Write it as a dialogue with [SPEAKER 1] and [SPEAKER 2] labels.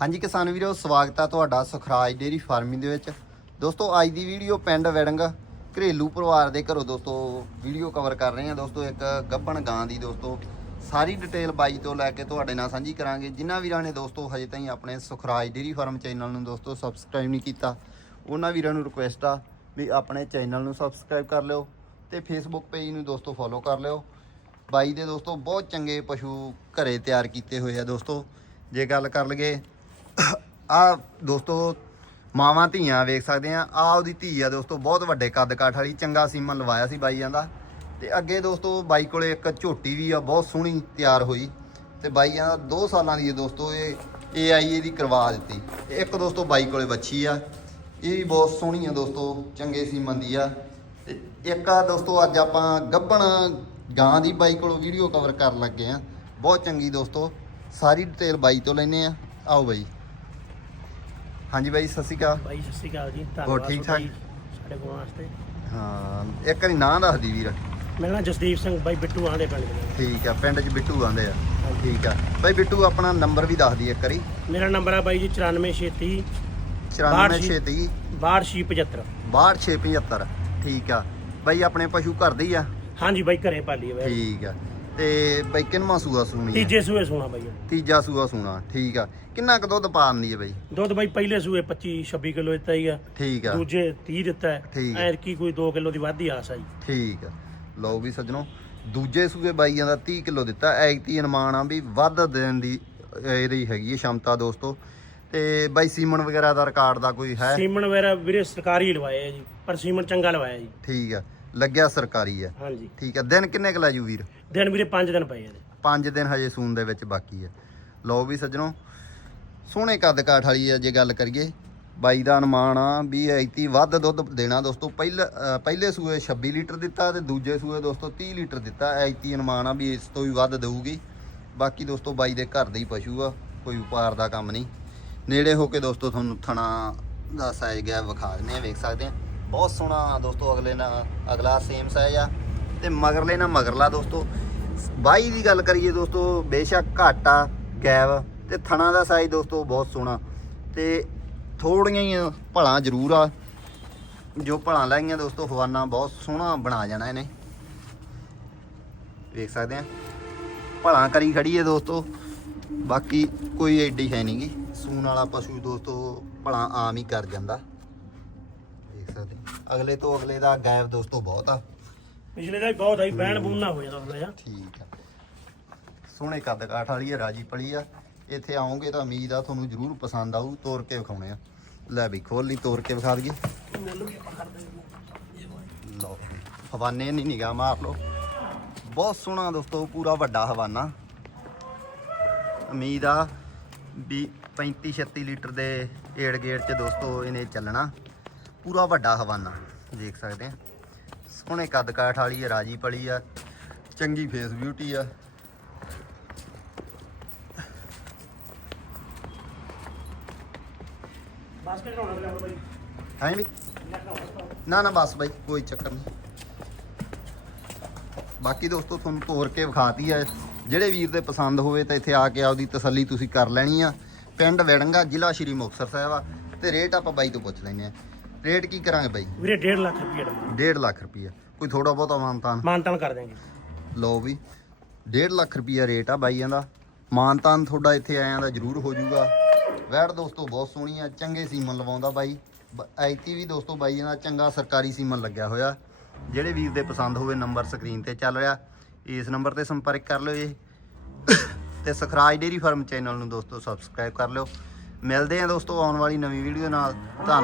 [SPEAKER 1] ਹਾਂਜੀ ਕਿਸਾਨ ਵੀਰੋ, ਸਵਾਗਤ ਆ ਤੁਹਾਡਾ ਸੁਖਰਾਜ ਡੇਰੀ ਫਾਰਮਿੰਗ ਦੇ ਵਿੱਚ। ਦੋਸਤੋ, ਅੱਜ ਦੀ ਵੀਡੀਓ ਪਿੰਡ ਵੈਡੰਗ ਘਰੇਲੂ ਪਰਿਵਾਰ ਦੇ ਘਰੋਂ ਦੋਸਤੋ ਵੀਡੀਓ ਕਵਰ ਕਰ ਰਹੇ ਹਾਂ ਦੋਸਤੋ, ਇੱਕ ਗੱਭਣ ਗਾਂ ਦੀ ਦੋਸਤੋ ਸਾਰੀ ਡਿਟੇਲ ਬਾਈ ਤੋਂ ਲੈ ਕੇ ਤੁਹਾਡੇ ਨਾਲ ਸਾਂਝੀ ਕਰਾਂਗੇ। ਜਿਨ੍ਹਾਂ ਵੀਰਾਂ ਨੇ ਦੋਸਤੋ ਹਜੇ ਤਾਈਂ ਆਪਣੇ ਸੁਖਰਾਜ ਡੇਰੀ ਫਾਰਮ ਚੈਨਲ ਨੂੰ ਦੋਸਤੋ ਸਬਸਕ੍ਰਾਈਬ ਨਹੀਂ ਕੀਤਾ, ਉਹਨਾਂ ਵੀਰਾਂ ਨੂੰ ਰਿਕੁਐਸਟ ਆ ਵੀ ਆਪਣੇ ਚੈਨਲ ਨੂੰ ਸਬਸਕ੍ਰਾਈਬ ਕਰ ਲਿਓ ਤੇ ਫੇਸਬੁੱਕ ਪੇਜ ਨੂੰ ਦੋਸਤੋ ਫੋਲੋ ਕਰ ਲਿਓ। ਬਾਈ ਦੇ ਦੋਸਤੋ ਬਹੁਤ ਚੰਗੇ ਪਸ਼ੂ ਘਰੇ ਤਿਆਰ ਕੀਤੇ ਹੋਏ ਆ ਦੋਸਤੋ। ਜੇ ਗੱਲ ਕਰ ਲਈਏ ਆ ਦੋਸਤੋ, ਮਾਵਾਂ ਧੀਆਂ ਵੇਖ ਸਕਦੇ ਆ। ਆ ਉਹਦੀ ਧੀ ਆ ਦੋਸਤੋ, ਬਹੁਤ ਵੱਡੇ ਕੱਦ ਕਾਠ ਵਾਲੀ, ਚੰਗਾ ਸੀਮਨ ਲਵਾਇਆ ਸੀ ਬਾਈ ਜਾਂਦਾ। ਤੇ ਅੱਗੇ ਦੋਸਤੋ, ਬਾਈ ਕੋਲੇ ਇੱਕ ਝੋਟੀ ਵੀ ਆ, ਬਹੁਤ ਸੋਹਣੀ ਤਿਆਰ ਹੋਈ। ਤੇ ਬਾਈ ਜਾਂਦਾ 2 ਸਾਲਾਂ ਦੀ ਹੈ ਦੋਸਤੋ, ਇਹ ਏ ਆਈ ਇਹਦੀ ਕਰਵਾ ਦਿੱਤੀ। ਤੇ ਇੱਕ ਦੋਸਤੋ ਬਾਈ ਕੋਲੇ ਬੱਚੀ ਆ। ਇਹ ਵੀ ਬਹੁਤ ਸੋਹਣੀ ਆ ਦੋਸਤੋ, ਚੰਗੇ ਸੀਮਨ ਦੀ ਆ। ਤੇ ਇੱਕ ਆ ਦੋਸਤੋ, ਅੱਜ ਆਪਾਂ ਗੱਭਣ ਗਾਂ ਦੀ ਬਾਈ ਕੋਲੋਂ ਵੀਡੀਓ ਕਵਰ ਕਰਨ ਲੱਗੇ ਆ। ਬਹੁਤ ਚੰਗੀ ਦੋਸਤੋ, ਸਾਰੀ ਡਿਟੇਲ ਬਾਈ ਤੋਂ ਲੈਨੇ ਆ। ਆਓ ਬਾਈ। ਹਾਂਜੀ ਬਾਈ ਸਤਿ ਸ਼੍ਰੀ ਅਕਾਲ।
[SPEAKER 2] ਬਾਈ ਸਤਿ ਸ਼੍ਰੀ ਅਕਾਲ ਜੀ।
[SPEAKER 1] ਹੋਰ ਠੀਕ
[SPEAKER 2] ਤੁਹਾਡਾ ਜੀ ਸਾਡੇ ਕੋਲ ਵਾਸਤੇ।
[SPEAKER 1] ਹਾਂ ਇੱਕ ਵਾਰੀ ਨਾਂ ਦੱਸਦੀ ਵੀਰ।
[SPEAKER 2] ਮੇਰਾ ਨਾਮ ਜਸਦੀਪ ਸਿੰਘ ਬਾਈ ਬਿੱਟੂ ਆਂਦੇ ਪਿੰਡ ਦੇ।
[SPEAKER 1] ਠੀਕ ਆ ਪਿੰਡ 'ਚ ਬਿੱਟੂ ਆਂਦੇ ਆ। ਠੀਕ ਆ। ਬਾਈ ਬਿੱਟੂ ਆਪਣਾ ਨੰਬਰ ਵੀ ਦੱਸ ਦੀ ਇੱਕ ਵਾਰੀ।
[SPEAKER 2] ਮੇਰਾ ਨੰਬਰ ਹੈ ਬਾਈ ਜੀ 9436
[SPEAKER 1] 9436
[SPEAKER 2] 6275
[SPEAKER 1] 6275 ਠੀਕ ਆ। ਬਾਈ ਆਪਣੇ ਪਸ਼ੂ ਘਰ ਦੇ ਹੀ ਆ?
[SPEAKER 2] ਹਾਂਜੀ ਬਾਈ ਘਰੇ ਪਾਲੀ ਹੈ
[SPEAKER 1] ਠੀਕ ਆ। ਤੇ ਬਾਈ ਕਿੰਨਵਾਂ ਸੂਆ ਸੂਣੀ
[SPEAKER 2] ਤੀਜੇ ਸੂਏ ਸੋਣਾ ਬਾਈ। ਉਹ।
[SPEAKER 1] ਤੀਜਾ ਸੂਆ ਸੂਣਾ ਠੀਕ ਆ। ਕਿੰਨਾ ਕੁ ਦੁੱਧ ਪਾਉਂਦੀ ਹੈ ਬਾਈ?
[SPEAKER 2] ਦੁੱਧ ਬਾਈ ਪਹਿਲੇ ਸੂਏ 25 26 ਕਿਲੋ ਦਿੱਤਾ ਹੀ ਆ।
[SPEAKER 1] ਠੀਕ ਆ।
[SPEAKER 2] ਦੂਜੇ 30 ਦਿੱਤਾ।
[SPEAKER 1] ਠੀਕ
[SPEAKER 2] ਹੈ
[SPEAKER 1] ਹੈ।
[SPEAKER 2] ਐਰ ਕੀ ਕੋਈ 2 ਕਿਲੋ ਦੀ ਵਾਧੀ ਆਸ ਆ ਜੀ।
[SPEAKER 1] ਠੀਕ ਆ। ਲਓ ਵੀ ਸੱਜਣੋ ਦੂਜੇ ਸੂਏ ਬਾਈਆਂ ਦਾ 30 ਕਿਲੋ ਦਿੱਤਾ। ਐਗਤੀ ਅਨੁਮਾਨ ਆ ਵੀ ਵੱਧ ਦੇਣ ਦੀ ਅਹ, ਇਹਦੀ ਹੈਗੀ ਹੈ ਸ਼ਮਤਾ ਦੋਸਤੋ। ਤੇ ਬਾਈ ਸੀਮਨ ਵਗੈਰਾ ਦਾ ਰਿਕਾਰਡ ਦਾ ਕੋਈ ਹੈ?
[SPEAKER 2] ਸੀਮਨ ਵਗੈਰਾ ਵੀਰੇ ਸਰਕਾਰੀ ਲਵਾਏ ਆ ਜੀ ਪਰ ਸੀਮਨ ਚੰਗਾ ਲਵਾਇਆ ਜੀ।
[SPEAKER 1] ਠੀਕ ਆ। ਲੱਗਿਆ ਸਰਕਾਰੀ ਆ
[SPEAKER 2] ਹਾਂਜੀ।
[SPEAKER 1] ਠੀਕ ਆ ਦਿਨ ਕਿੰਨੇ ਕੁ ਲੈ ਜੂ ਵੀਰ?
[SPEAKER 2] ਦਿਨ ਵੀਰੇ 5 ਦਿਨ ਪਏ ਇਹਦੇ
[SPEAKER 1] 5 ਦਿਨ ਹਜੇ ਸੂਨ ਦੇ ਵਿੱਚ ਬਾਕੀ ਆ ਲਓ ਵੀ ਸੱਜਣੋ ਸੋਹਣੇ ਕੱਦ ਕਾਠ ਵਾਲੀ ਆ ਜੇ ਗੱਲ ਕਰੀਏ। ਬਾਈ ਦਾ ਅਨੁਮਾਨ ਆ ਵੀ ਐਤੀ ਵੱਧ ਦੁੱਧ ਦੇਣਾ ਦੋਸਤੋ। ਪਹਿਲੇ ਪਹਿਲੇ ਸੂਏ 26 ਲੀਟਰ ਦਿੱਤਾ ਤੇ ਦੂਜੇ ਸੂਏ ਦੋਸਤੋ 30 ਲੀਟਰ ਦਿੱਤਾ। ਐਤੀ ਅਨੁਮਾਨ ਆ ਵੀ ਇਸ ਤੋਂ ਵੀ ਵੱਧ ਦੇਊਗੀ। ਬਾਕੀ ਦੋਸਤੋ ਬਾਈ ਦੇ ਘਰ ਦੇ ਹੀ ਪਸ਼ੂ ਆ ਕੋਈ ਵਪਾਰ ਦਾ ਕੰਮ ਨਹੀਂ। ਨੇੜੇ ਹੋ ਕੇ ਦੋਸਤੋ ਤੁਹਾਨੂੰ ਥਣਾ ਦਾ ਸਾਈਜ਼ ਗਿਆ ਵਿਖਾ ਦਿੰਦੇ ਆ ਵੇਖ ਸਕਦੇ ਆ ਬਹੁਤ ਸੋਹਣਾ ਦੋਸਤੋ, ਅਗਲੇ ਨਾਲ ਅਗਲਾ ਸੇਮ ਸਾਈਜ਼ ਆ। ਤੇ ਮਗਰਲੇ ਨਾਲ ਮਗਰਲਾ ਦੋਸਤੋ। ਬਾਈ ਦੀ ਗੱਲ ਕਰੀਏ ਦੋਸਤੋ, ਬੇਸ਼ੱਕ ਘੱਟ ਆ ਗੈਬ ਤੇ ਥਣਾ ਦਾ ਸਾਈਜ਼ ਦੋਸਤੋ, ਬਹੁਤ ਸੋਹਣਾ। ਤੇ ਥੋੜੀਆਂ ਹੀ ਭਲਾਂ ਜ਼ਰੂਰ ਆ। ਜੋ ਭਲਾਂ ਲਾਈਆਂ ਦੋਸਤੋ ਫਵਾਨਾ ਬਹੁਤ ਸੋਹਣਾ ਬਣਾ ਜਾਣਾ ਇਹਨੇ। ਵੇਖ ਸਕਦੇ ਆ। ਭਲਾਂ ਕਰੀ ਖੜੀ ਹੈ ਦੋਸਤੋ। ਬਾਕੀ ਕੋਈ ਐਡੀ ਹੈ ਨਹੀਂਗੀ ਸੂਣ ਵਾਲਾ ਪਸ਼ੂ ਦੋਸਤੋ, ਭਲਾਂ ਆਮ ਹੀ ਕਰ ਜਾਂਦਾ। ਸਕਦੇ। ਅਗਲੇ ਤੋਂ ਅਗਲੇ ਦਾ ਗੈਪ ਦੋਸਤੋ ਬਹੁਤ ਆ।
[SPEAKER 2] ਪਿਛਲੇ ਦਾ ਵੀ ਬਹੁਤ ਆਈ ਬਹਿਣ ਬੂਨ ਨਾ ਹੋ ਜਾਂਦਾ ਥੋੜਾ ਜਿਹਾ।
[SPEAKER 1] ਠੀਕ ਆ। ਸੋਹਣੇ ਕੱਦ ਕਾਠ ਵਾਲੀ ਆ ਰਾਜੀ ਪਲੀ ਆ। ਇੱਥੇ ਆਓਗੇ ਤਾਂ ਉਮੀਦ ਆ ਤੁਹਾਨੂੰ ਜ਼ਰੂਰ ਪਸੰਦ ਆਊ ਤੋੜ ਕੇ ਵਿਖਾਉਣੇ ਆ। ਲੈ ਵੀ ਖੋਲ ਲਈ ਤੋੜ ਕੇ ਵਿਖਾ ਦਈਏ। ਲਓ ਹਵਾਨੇ ਨਹੀਂ ਨਿਗਾਹ ਮਾਰ ਲਓ। ਬਹੁਤ ਸੋਹਣਾ ਦੋਸਤੋ ਪੂਰਾ ਵੱਡਾ ਹਵਾਨਾ। ਉਮੀਦ ਆ ਵੀ 35 36 ਲੀਟਰ ਦੇ ਏੜ ਗੇੜ ਚ ਦੋਸਤੋ ਇਹਨੇ ਚੱਲਣਾ। ਪੂਰਾ ਵੱਡਾ ਹਵਾਨਾ ਦੇਖ ਸਕਦੇ ਆ। ਸੋਹਣੇ ਕੱਦ ਕਾਠ ਵਾਲੀ ਆ ਰਾਜੀ ਪਲੀ ਆ ਚੰਗੀ ਫੇਸ ਬਿਊਟੀ ਆ।
[SPEAKER 2] ਬਸ ਕੇ ਘਰਾਉਣਾ ਲੈ ਬਾਈ।
[SPEAKER 1] ਹੈ ਵੀ ਨਾ ਨਾ ਬਸ ਬਾਈ ਕੋਈ ਚੱਕਰ ਨਹੀਂ। ਬਾਕੀ ਦੋਸਤੋ ਤੁਹਾਨੂੰ ਤੋਰ ਕੇ ਵਿਖਾਤੀ ਆ। ਜਿਹੜੇ ਵੀਰ ਦੇ ਪਸੰਦ ਹੋਵੇ ਤਾਂ ਇੱਥੇ ਆ ਕੇ ਆਪਦੀ ਤਸੱਲੀ ਤੁਸੀਂ ਕਰ ਲੈਣੀ ਆ। ਪਿੰਡ ਵੜੰਗਾ ਜ਼ਿਲ੍ਹਾ ਸ਼੍ਰੀ ਮੁਕਤਸਰ ਸਾਹਿਬ ਆ। ਤੇ ਰੇਟ ਆਪਾਂ ਬਾਈ ਤੋਂ ਪੁੱਛ ਲੈਨੇ ਆ। ਰੇਟ ਕੀ ਕਰਾਂਗੇ ਬਾਈ?
[SPEAKER 2] ਵੀਰੇ 1.5 ਲੱਖ ਰੁਪਏ ਦਾ।
[SPEAKER 1] 1.5 ਲੱਖ ਰੁਪਈਆ। ਕੋਈ ਥੋੜਾ ਬਹੁਤਾ ਮਾਨਤਾਨ
[SPEAKER 2] ਮਾਨਤਾਨ ਕਰ ਦਿਆਂਗੇ।
[SPEAKER 1] ਲਓ ਵੀ 1.5 ਲੱਖ ਰੁਪਈਆ ਰੇਟ ਆ ਬਾਈਆਂ ਦਾ। ਮਾਨਤਾਨ ਤੁਹਾਡਾ ਇੱਥੇ ਆਇਆਂ ਦਾ ਜ਼ਰੂਰ ਹੋ ਜਾਊਗਾ। ਵੈੜ ਦੋਸਤੋ ਬਹੁਤ ਸੋਹਣੀ ਆ ਚੰਗੇ ਸੀਮਨ ਲਵਾਉਂਦਾ ਬਾਈ। ਐਤੀ ਵੀ ਦੋਸਤੋ ਬਾਈ ਨਾਲ ਚੰਗਾ ਸਰਕਾਰੀ ਸੀਮਨ ਲੱਗਿਆ ਹੋਇਆ। ਜਿਹੜੇ ਵੀਰ ਦੇ ਪਸੰਦ ਹੋਵੇ ਨੰਬਰ ਸਕਰੀਨ ਤੇ ਚੱਲ ਰਿਹਾ। ਇਸ ਨੰਬਰ ਤੇ ਸੰਪਰਕ ਕਰ ਲਿਓ ਜੀ ਤੇ ਸਖਰਾਜ ਡੇਰੀ ਫਾਰਮ ਚੈਨਲ ਨੂੰ ਦੋਸਤੋ ਸਬਸਕ੍ਰਾਈਬ ਕਰ ਲਿਓ। ਮਿਲਦੇ ਆ ਦੋਸਤੋ ਆਉਣ ਵਾਲੀ ਨਵੀਂ ਵੀਡੀਓ ਨਾਲ। ਧੰਨਵਾਦ